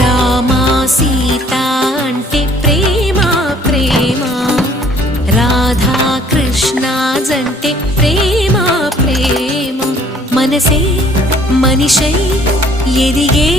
రామా సీత అంటే ప్రేమ ప్రేమ, రాధా కృష్ణ జంటే ప్రేమ ప్రేమ, మనసే మనిషై ఎదిగే